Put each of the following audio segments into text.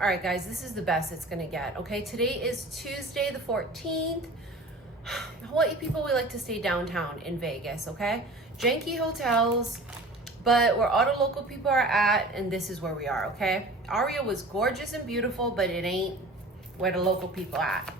All right, guys, this is the best it's gonna get, okay? Today is Tuesday the 14th. Hawaii people, we like to stay downtown in Vegas, okay? Janky hotels, but where all the local people are at, and this is where we are, okay? Aria was gorgeous and beautiful, but it ain't where the local people at.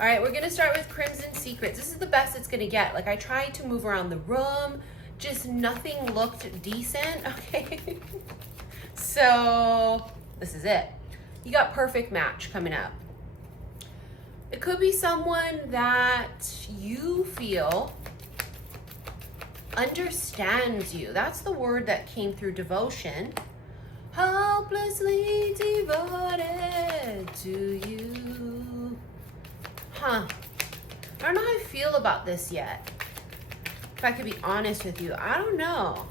All right, we're gonna start with Crimson Secrets. This is the best it's gonna get. Like, I tried to move around the room, just nothing looked decent, okay? So this is it. You got perfect match coming up. It could be someone that you feel understands you. That's the word that came through devotion. Hopelessly devoted to you. Huh. I don't know how I feel about this yet. If I could be honest with you, I don't know.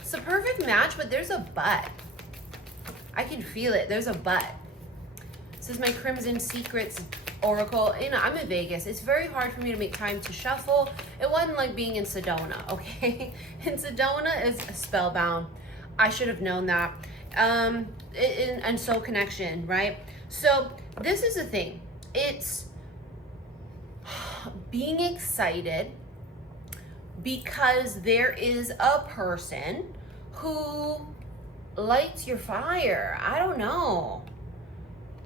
It's a perfect match, but there's a but. I can feel it. There's a but. This is my Crimson Secrets Oracle. You know, I'm in Vegas. It's very hard for me to make time to shuffle. It wasn't like being in Sedona, okay? And Sedona is spellbound. I should have known that. And Soul Connection, right? So this is the thing. It's being excited because there is a person who lights your fire. I don't know.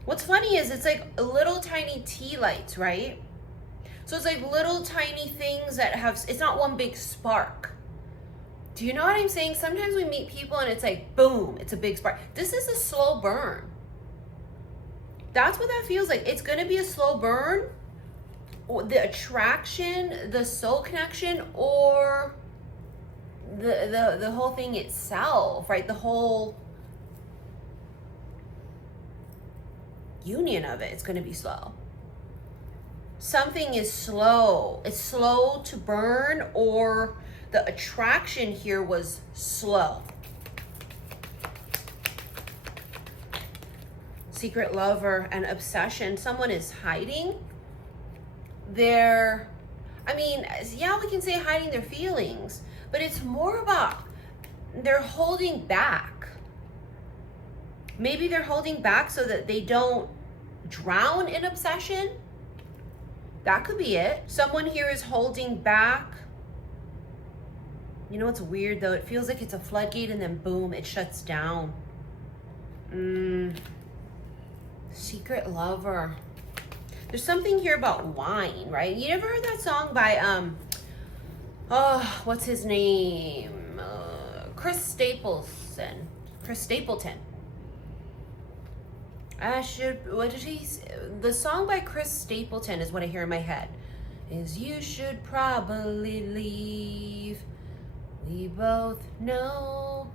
What's funny is it's like little tiny tea lights, right? So it's like little tiny things that have, it's not one big spark. Do you know what I'm saying? Sometimes we meet people and it's like, boom, it's a big spark. This is a slow burn. That's what that feels like. It's gonna be a slow burn. The attraction, the soul connection, or the whole thing itself, right? The whole union of it, it's going to be slow. Something is slow. It's slow to burn, or the attraction here was slow. Secret lover and obsession. Someone is hiding their, I mean, yeah, we can say hiding their feelings, but it's more about they're holding back. Maybe they're holding back so that they don't drown in obsession. That could be it. Someone here is holding back. You know what's weird though? It feels like it's a floodgate and then boom, it shuts down. Secret lover. There's something here about wine, right? You never heard that song by, what's his name? Chris Stapleton. What did he say? The song by Chris Stapleton is what I hear in my head. Is you should probably leave. We both know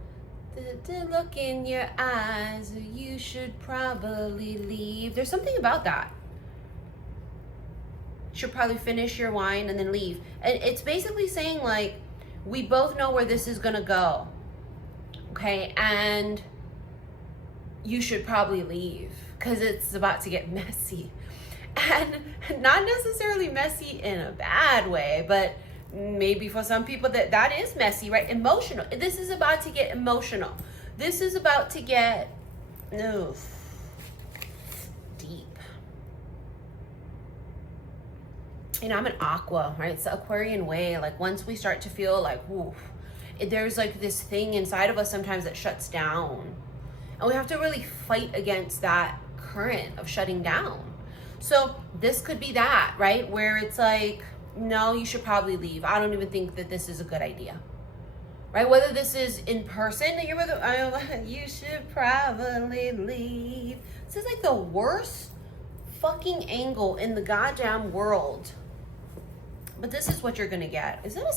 the look in your eyes. You should probably leave. There's something about that. Should probably finish your wine and then leave. And it's basically saying like, we both know where this is gonna go. Okay, and you should probably leave because it's about to get messy. And not necessarily messy in a bad way, but maybe for some people that is messy, right? Emotional. This is about to get emotional. This is about to get deep. You know, I'm an aqua, right? It's the Aquarian way. Like once we start to feel like, woof, there's like this thing inside of us sometimes that shuts down. And we have to really fight against that current of shutting down. So this could be that, right? Where it's like, no, you should probably leave. I don't even think that this is a good idea. Right? Whether this is in person that you're with, you should probably leave. This is like the worst fucking angle in the goddamn world. But this is what you're gonna get. Is that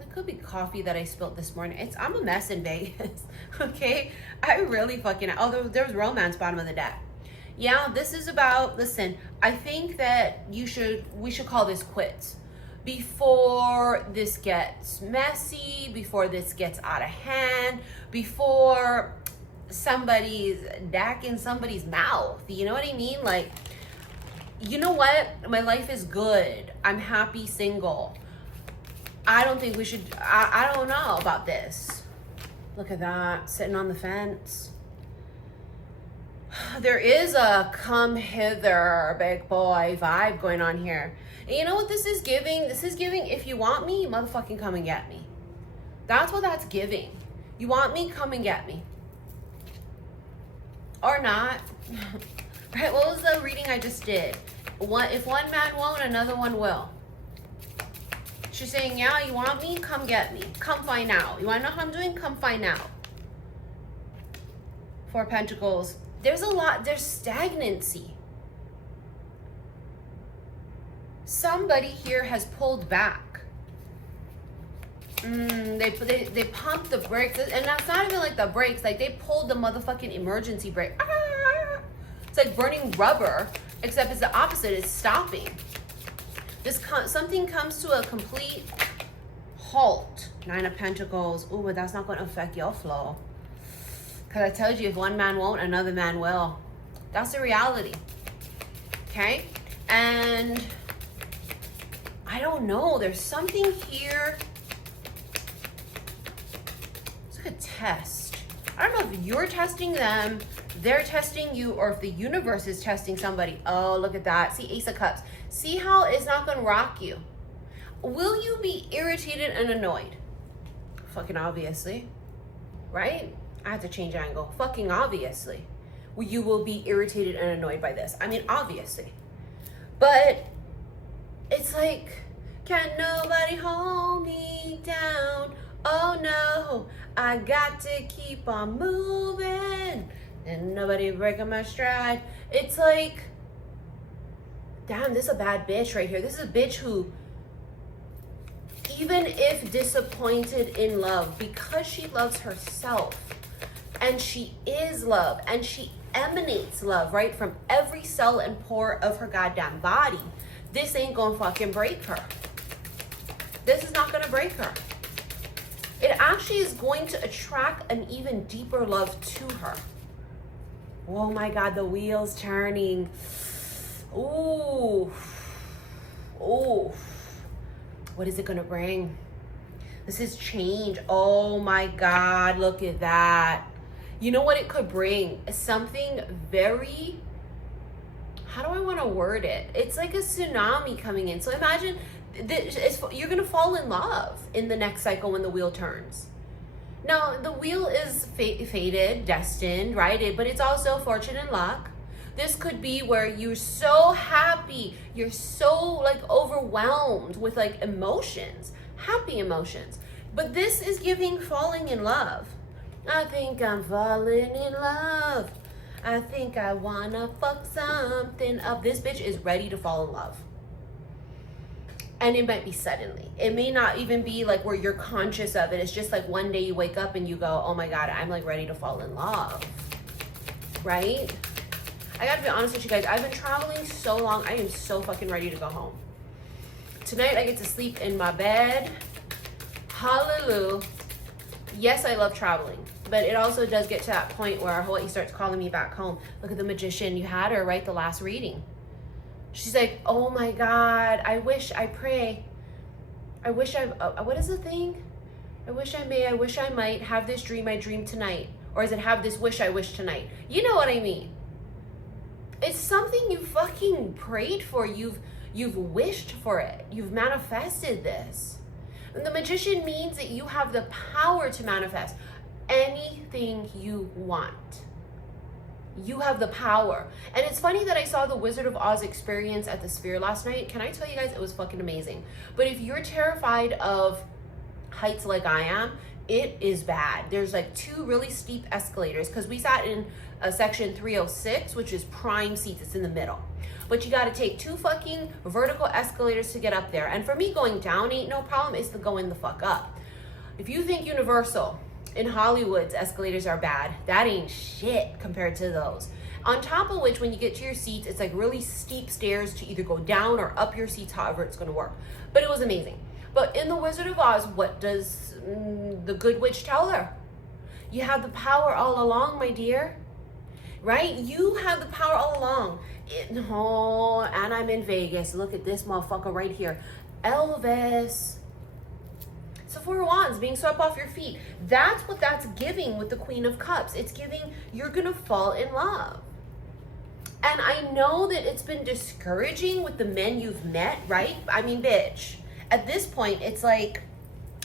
it could be coffee that I spilled this morning. I'm a mess in Vegas, okay? I really fucking, there's romance bottom of the deck. Yeah, this is about, listen, I think that we should call this quits. Before this gets messy, before this gets out of hand, before somebody's in somebody's mouth, you know what I mean? Like, you know what? My life is good. I'm happy single. I don't think we should, I don't know about this. Look at that, sitting on the fence. There is a come hither, big boy vibe going on here. And you know what this is giving? This is giving, if you want me, motherfucking come and get me. That's what that's giving. You want me, come and get me. Or not. Right, what was the reading I just did? If one man won't, another one will. She's saying, yeah, you want me? Come get me. Come find out. You want to know how I'm doing? Come find out. Four Pentacles. There's stagnancy. Somebody here has pulled back. They pumped the brakes, and that's not even like the brakes. Like they pulled the motherfucking emergency brake. Ah! It's like burning rubber, except it's the opposite. It's stopping. Something comes to a complete halt. Nine of Pentacles. Ooh, but that's not going to affect your flow. Because I told you, if one man won't, another man will. That's the reality. Okay? And I don't know. There's something here. It's like a test. I don't know if you're testing them, they're testing you, or if the universe is testing somebody. Oh, look at that. See, Ace of Cups. See how it's not going to rock you. Will you be irritated and annoyed? Fucking obviously. Right? I have to change angle. Fucking obviously. You will be irritated and annoyed by this. I mean, obviously. But it's like, can't nobody hold me down. Oh no, I got to keep on moving. And nobody breaking my stride. It's like, damn, this is a bad bitch right here. This is a bitch who, even if disappointed in love, because she loves herself, and she is love, and she emanates love, right, from every cell and pore of her goddamn body, this ain't gonna fucking break her. This is not gonna break her. It actually is going to attract an even deeper love to her. Oh my God, the wheel's turning. Ooh. Ooh. What is it gonna bring? This is change. Oh my God, look at that. You know what it could bring? Something very, how do I want to word it? It's like a tsunami coming in. So imagine you're going to fall in love in the next cycle when the wheel turns. Now, the wheel is fated, destined, right? But it's also fortune and luck. This could be where you're so happy, you're so like overwhelmed with like emotions, happy emotions. But this is giving falling in love. I think I'm falling in love. I think I wanna fuck something up. This bitch is ready to fall in love. And it might be suddenly. It may not even be like where you're conscious of it. It's just like one day you wake up and you go, oh my God, I'm like ready to fall in love. Right? I gotta be honest with you guys. I've been traveling so long. I am so fucking ready to go home. Tonight I get to sleep in my bed. Hallelujah. Yes, I love traveling. But it also does get to that point where Hawaii starts calling me back home. Look at the magician. You had her, right? The last reading. She's like, oh my God, I wish, I pray. I wish what is the thing? I wish I might have this dream I dream tonight. Or is it have this wish I wish tonight? You know what I mean. It's something you fucking prayed for. You've wished for it. You've manifested this. And the magician means that you have the power to manifest anything you want. You have the power. And it's funny that I saw the Wizard of Oz experience at the Sphere last night. Can I tell you guys, it was fucking amazing. But if you're terrified of heights like I am, it is bad. There's like 2 really steep escalators because we sat in section 306, which is prime seats. It's in the middle. But you got to take 2 fucking vertical escalators to get up there. And for me, going down ain't no problem. It's the going the fuck up. If you think Universal in Hollywood's escalators are bad, that ain't shit compared to those. On top of which, when you get to your seats, it's like really steep stairs to either go down or up your seats, however it's going to work. But it was amazing. But in the Wizard of Oz, what does the good witch tell her? You have the power all along, my dear. Right? You have the power all along. And I'm in Vegas. Look at this motherfucker right here. Elvis. So 4 of Wands, being swept off your feet. That's what that's giving with the Queen of Cups. It's giving, you're going to fall in love. And I know that it's been discouraging with the men you've met, right? I mean, bitch, at this point, it's like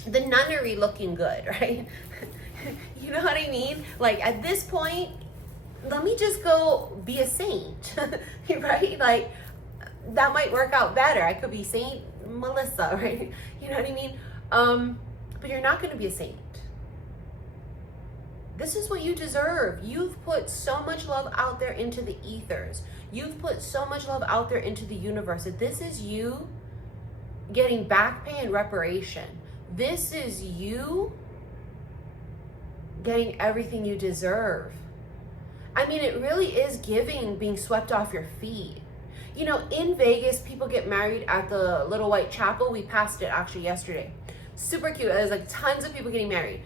the nunnery looking good, right? You know what I mean? Like, at this point, let me just go be a saint, right? Like, that might work out better. I could be Saint Melissa, right? You know what I mean? But you're not going to be a saint. This is what you deserve. You've put so much love out there into the ethers. You've put so much love out there into the universe. This is you getting back pay and reparation. This is you getting everything you deserve. I mean, it really is giving being swept off your feet. You know, in Vegas, people get married at the Little White Chapel. We passed it actually yesterday. Super cute. There's like tons of people getting married.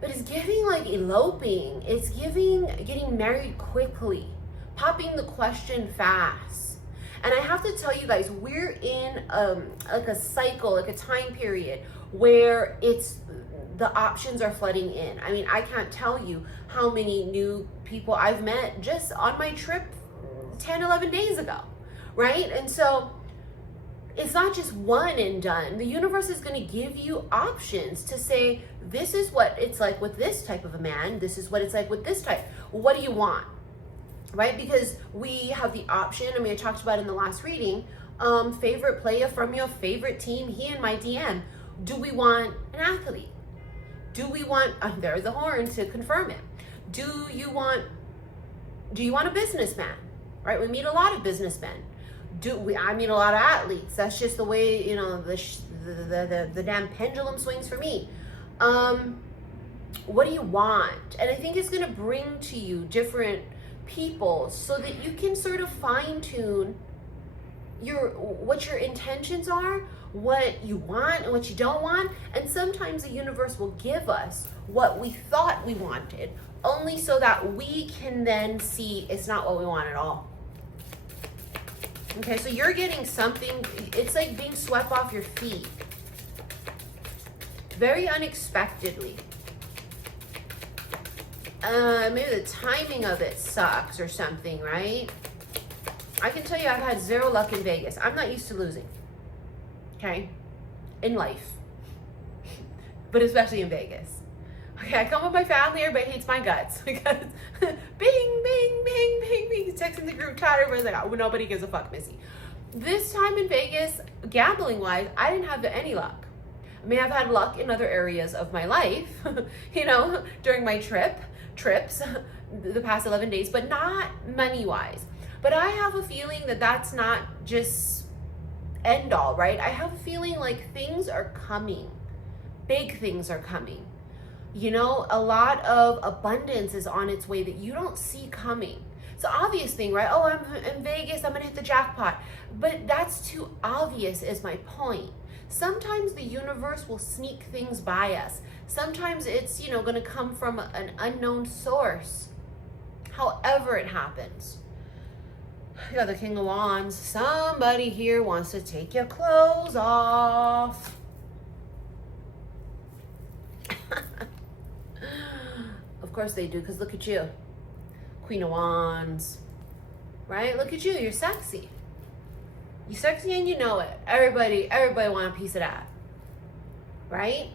But it's giving like eloping. It's giving getting married quickly. Popping the question fast. And I have to tell you guys, we're in like a cycle, like a time period where it's the options are flooding in. I mean, I can't tell you how many new people I've met just on my trip 10, 11 days ago, right? And so it's not just one and done. The universe is going to give you options to say, this is what it's like with this type of a man. This is what it's like with this type. What do you want? Right? Because we have the option, I mean, I talked about in the last reading, favorite player from your favorite team, he in my DM. Do we want an athlete? Do we want, there's a horn to confirm it. Do you want a businessman? Right? We meet a lot of businessmen. I meet a lot of athletes. That's just the way, you know, the damn pendulum swings for me. What do you want? And I think it's going to bring to you different people so that you can sort of fine tune what your intentions are, what you want and what you don't want. And sometimes the universe will give us what we thought we wanted, only so that we can then see it's not what we want at all. Okay, so you're getting something, it's like being swept off your feet. Very unexpectedly. Maybe the timing of it sucks or something, right? I can tell you I've had zero luck in Vegas. I'm not used to losing. Okay? In life. But especially in Vegas. Okay, I come with my family, everybody hates my guts. Because bing, bing, bing, bing, bing. Texting the group chat, everybody's like, oh, nobody gives a fuck, Missy. This time in Vegas, gambling-wise, I didn't have any luck. I mean, I've had luck in other areas of my life, you know, during my trips, the past 11 days, but not money-wise. But I have a feeling that that's not just end all, right? I have a feeling like things are coming. Big things are coming. You know, a lot of abundance is on its way that you don't see coming. It's an obvious thing, right? Oh, I'm in Vegas, I'm gonna hit the jackpot. But that's too obvious is my point. Sometimes the universe will sneak things by us. Sometimes it's, you know, gonna come from an unknown source. However it happens. You got the King of Wands. Somebody here wants to take your clothes off. Of course they do, because look at you. Queen of Wands. Right? Look at you. You're sexy. You're sexy and you know it. Everybody want a piece of that. Right?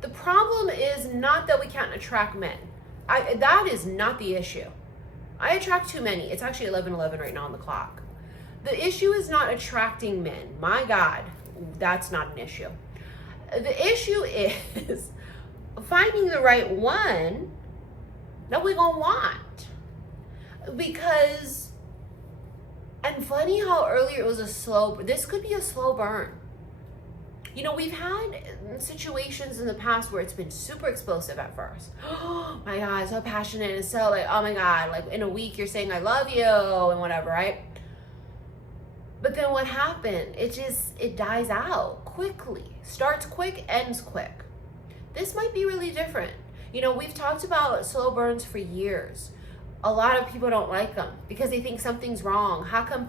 The problem is not that we can't attract men. That is not the issue. I attract too many. It's actually 11:11 right now on the clock. The issue is not attracting men. My God, that's not an issue. The issue is finding the right one that we're gonna want. Because, and funny how earlier it was this could be a slow burn. You know, we've had situations in the past where it's been super explosive at first. Oh my God, so passionate and so like, oh my God, like in a week you're saying I love you and whatever, right? But then what happened? It dies out quickly. Starts quick, ends quick. This might be really different. You know, we've talked about slow burns for years. A lot of people don't like them because they think something's wrong. How come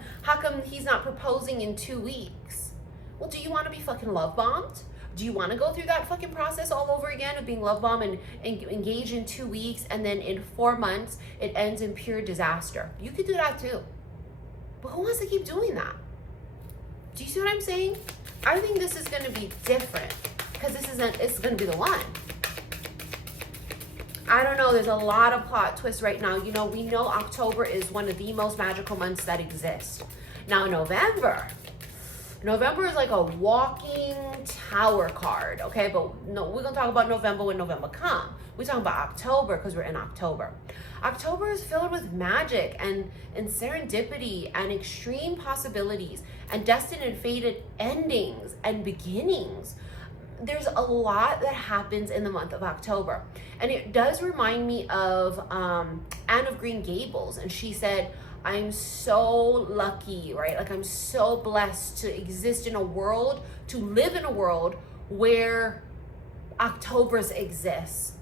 he's not proposing in 2 weeks? Well, do you want to be fucking love bombed? Do you want to go through that fucking process all over again of being love bombed and engage in 2 weeks and then in 4 months it ends in pure disaster? You could do that too. But who wants to keep doing that? Do you see what I'm saying? I think this is going to be different because it's going to be the one. I don't know. There's a lot of plot twists right now. You know, we know October is one of the most magical months that exist. Now, November is like a walking tower card, okay? But no, we're going to talk about November when November comes. We're talking about October because we're in October. October is filled with magic and serendipity and extreme possibilities and destined and fated endings and beginnings. There's a lot that happens in the month of October. And it does remind me of Anne of Green Gables. And she said, I'm so lucky, right? Like, I'm so blessed to exist in a world, to live in a world where Octobers exist.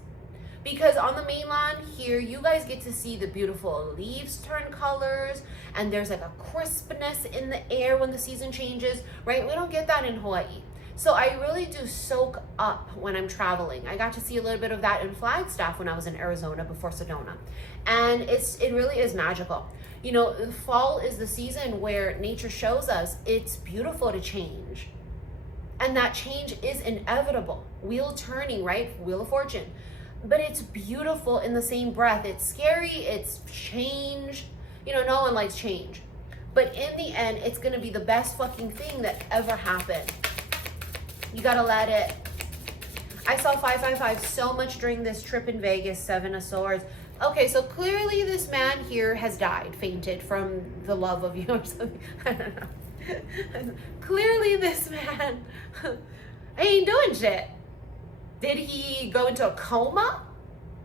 Because on the mainland here, you guys get to see the beautiful leaves turn colors, and there's like a crispness in the air when the season changes, right? We don't get that in Hawaii. So I really do soak up when I'm traveling. I got to see a little bit of that in Flagstaff when I was in Arizona before Sedona. And it really is magical. You know, fall is the season where nature shows us it's beautiful to change. And that change is inevitable. Wheel turning, right? Wheel of fortune. But it's beautiful in the same breath. It's scary, it's change. You know, no one likes change. But in the end, it's gonna be the best fucking thing that ever happened. You gotta let it. I saw 555 so much during this trip in Vegas, 7 of Swords. Okay, so clearly this man here has died, fainted from the love of you or something. I don't know. Clearly this man ain't doing shit. Did he go into a coma?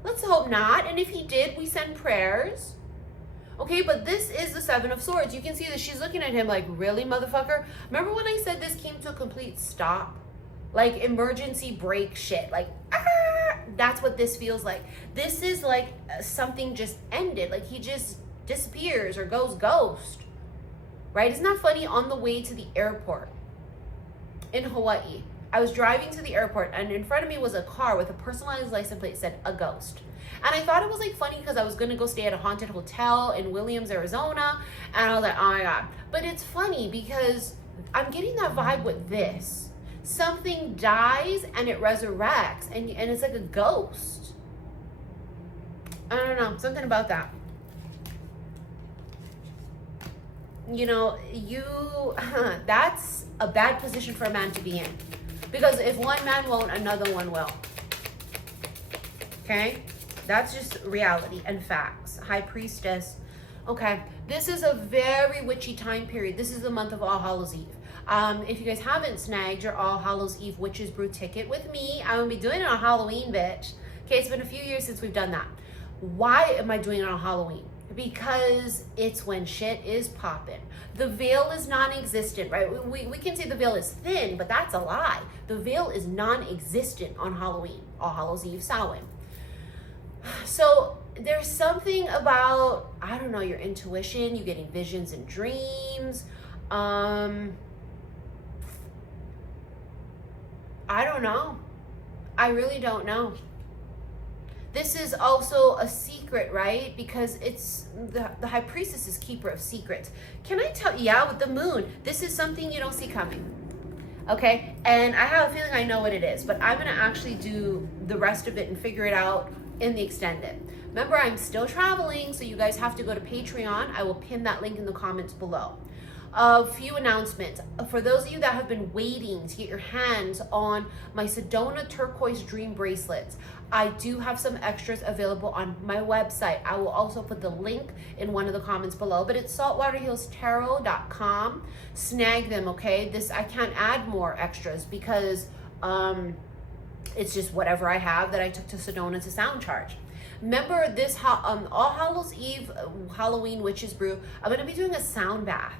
Let's hope not. And if he did, we send prayers. Okay, but this is the 7 of Swords. You can see that she's looking at him like, really, motherfucker? Remember when I said this came to a complete stop? Like emergency brake shit. Like, that's what this feels like. This is like something just ended. Like he just disappears or goes ghost. Right? Isn't that funny? On the way to the airport in Hawaii, I was driving to the airport and in front of me was a car with a personalized license plate that said a ghost. And I thought it was like funny because I was gonna go stay at a haunted hotel in Williams, Arizona. And I was like, oh my God. But it's funny because I'm getting that vibe with this. Something dies and it resurrects and it's like a ghost. I don't know, something about that. You know, that's a bad position for a man to be in. Because if one man won't, another one will. Okay? That's just reality and facts. High Priestess. Okay. This is a very witchy time period. This is the month of All Hallows Eve. If you guys haven't snagged your All Hallows Eve Witches Brew ticket with me, I'm going to be doing it on Halloween, bitch. Okay, it's been a few years since we've done that. Why am I doing it on Halloween? Because it's when shit is popping. The veil is non-existent, right? We can say the veil is thin, but that's a lie. The veil is non-existent on Halloween, All Hallows Eve, Samhain. So there's something about, I don't know, your intuition, you getting visions and dreams. I don't know. I really don't know. This is also a secret, right? Because it's the High Priestess is keeper of secrets. Can I tell you, yeah, with the moon, this is something you don't see coming. Okay? And I have a feeling I know what it is, but I'm going to actually do the rest of it and figure it out in the extended. Remember, I'm still traveling, so you guys have to go to Patreon. I will pin that link in the comments below. A few announcements. For those of you that have been waiting to get your hands on my Sedona Turquoise Dream Bracelets, I do have some extras available on my website. I will also put the link in one of the comments below, but it's saltwaterhillstarot.com. Snag them, okay? I can't add more extras because it's just whatever I have that I took to Sedona to sound charge. Remember this All Hallows Eve Halloween Witches Brew, I'm going to be doing a sound bath.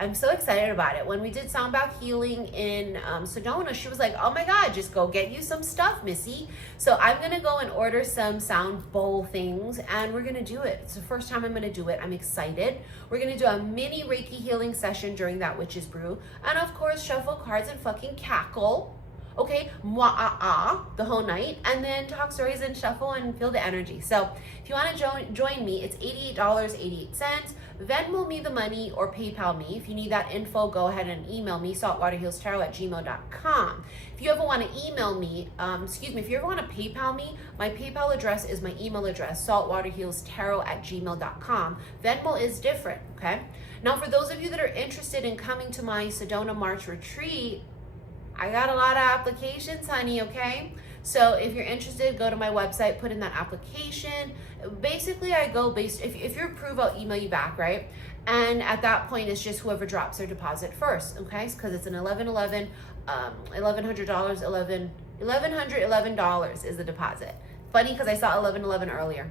I'm so excited about it. When we did sound bath healing in Sedona, she was like, oh my God, just go get you some stuff, Missy. So I'm gonna go and order some sound bowl things and we're gonna do it. It's the first time I'm gonna do it. I'm excited. We're gonna do a mini Reiki healing session during that Witches Brew. And of course, shuffle cards and fucking cackle. Okay, the whole night, and then talk stories and shuffle and feel the energy. So if you want to join me, it's $88.88. Venmo me the money or PayPal me. If you need that info, go ahead and email me, saltwaterhealstarot@gmail.com. If you ever want to email me, if you ever want to PayPal me, my PayPal address is my email address, saltwaterhealstarot@gmail.com. Venmo is different, okay? Now, for those of you that are interested in coming to my Sedona March retreat, I got a lot of applications, honey, okay? So if you're interested, go to my website, put in that application. Basically, I go based, if you're approved, I'll email you back, right? And at that point, it's just whoever drops their deposit first, okay? Because it's an $1,111 is the deposit. Funny, because I saw 1111 earlier.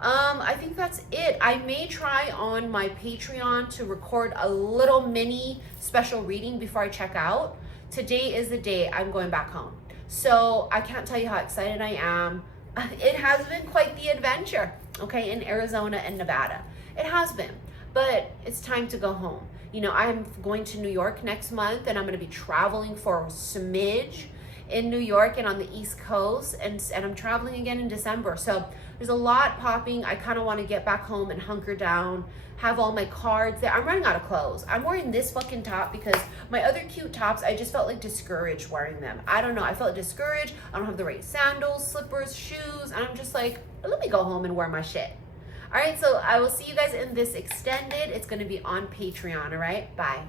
I think that's it. I may try on my Patreon to record a little mini special reading before I check out. Today is the day I'm going back home. So I can't tell you how excited I am. It has been quite the adventure, okay, in Arizona and Nevada. It has been, but it's time to go home. You know, I'm going to New York next month, and I'm going to be traveling for a smidge in New York and on the East Coast, and I'm traveling again in December. So there's a lot popping. I kind of want to get back home and hunker down, have all my cards there. I'm running out of clothes. I'm wearing this fucking top because my other cute tops, I just felt like discouraged wearing them. I don't know. I felt discouraged. I don't have the right sandals, slippers, shoes. And I'm just like, let me go home and wear my shit. All right. So I will see you guys in this extended. It's going to be on Patreon. All right. Bye.